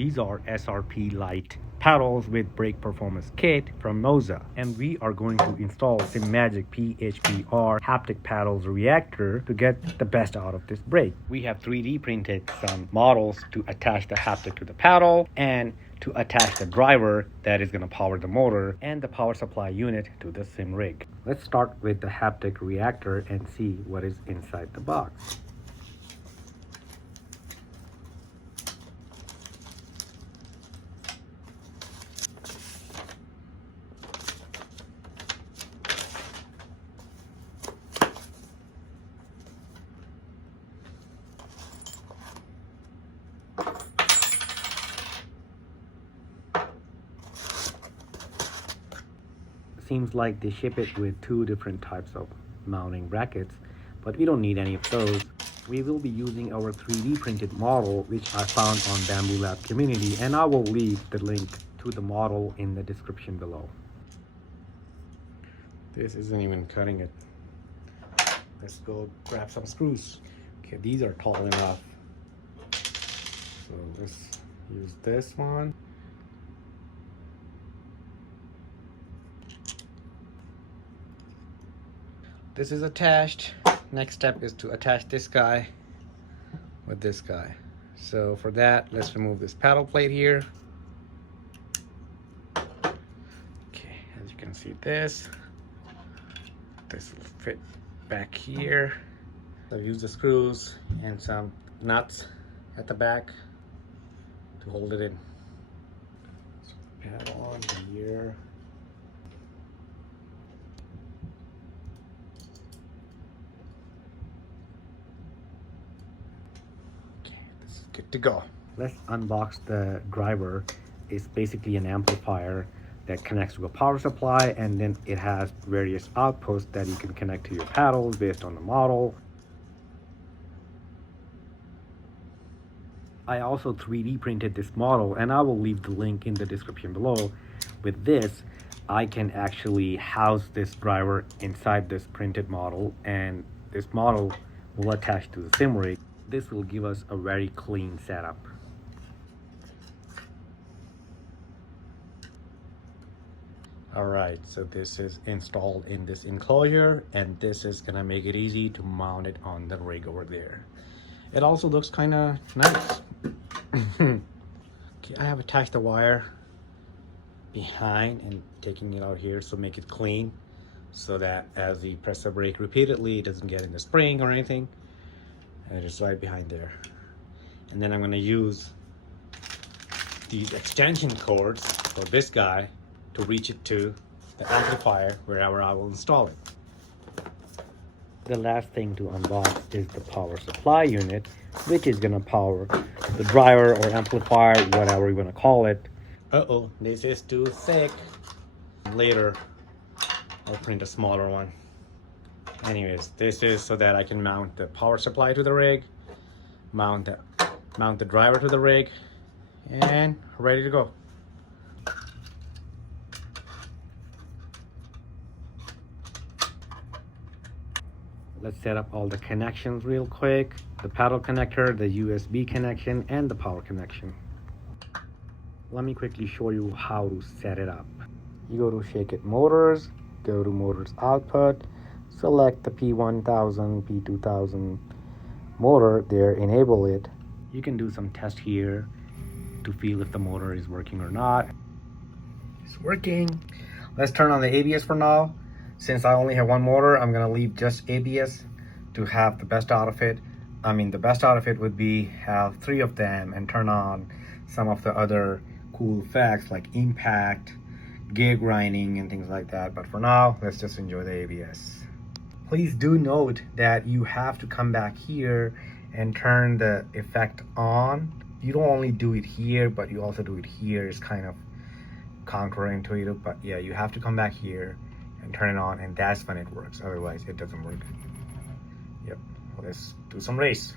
These are SRP-Lite paddles with brake performance kit from Moza, and we are going to install Simagic PHPR Haptic Paddles Reactor to get the best out of this brake. We have 3D printed some models to attach the haptic to the paddle and to attach the driver that is going to power the motor and the power supply unit to the sim rig. Let's start with the haptic reactor and see what is inside the box. Seems like they ship it with two different types of mounting brackets, but we don't need any of those. We will be using our 3D printed model, which I found on Bamboo Lab community, and I will leave the link to the model in the description below. This isn't even cutting it. Let's go grab some screws. Okay, these are tall enough. So let's use this one. This is attached. Next step is to attach this guy with this guy. So for that, let's remove this paddle plate here. Okay, as you can see, this will fit back here. So use the screws and some nuts at the back to hold it in. So paddle on here. Good to go. Let's unbox the driver. It's basically an amplifier that connects to a power supply, and then it has various outputs that you can connect to your paddles based on the model. I also 3D printed this model, and I will leave the link in the description below. With this, I can actually house this driver inside this printed model, and this model will attach to the sim rig. This will give us a very clean setup. Alright, so this is installed in this enclosure, and this is gonna make it easy to mount it on the rig over there. It also looks kind of nice. Okay, I have attached the wire behind and taking it out here so make it clean, so that as we press the brake repeatedly, it doesn't get in the spring or anything. And it is right behind there. And then I'm going to use these extension cords for this guy to reach it to the amplifier wherever I will install it. The last thing to unbox is the power supply unit, which is going to power the driver or amplifier, whatever you want to call it. Uh-oh, this is too thick. Later, I'll print a smaller one. Anyways, this is so that I can mount the power supply to the rig, mount the driver to the rig, and ready to go. Let's set up all the connections real quick. The paddle connector, the USB connection, and the power connection. Let me quickly show you how to set it up. You go to ShakeIt Motors, go to Motors Output, select the P1000, P2000 motor there, enable it. You can do some test here to feel if the motor is working or not. It's working. Let's turn on the ABS for now. Since I only have one motor, I'm gonna leave just ABS to have the best out of it. I mean, the best out of it would be have 3 of them and turn on some of the other cool effects like impact, gear grinding, and things like that. But for now, let's just enjoy the ABS. Please do note that you have to come back here and turn the effect on. You don't only do it here, but you also do it here. It's kind of counterintuitive, but yeah, you have to come back here and turn it on, and that's when it works. Otherwise, it doesn't work. Yep, let's do some race.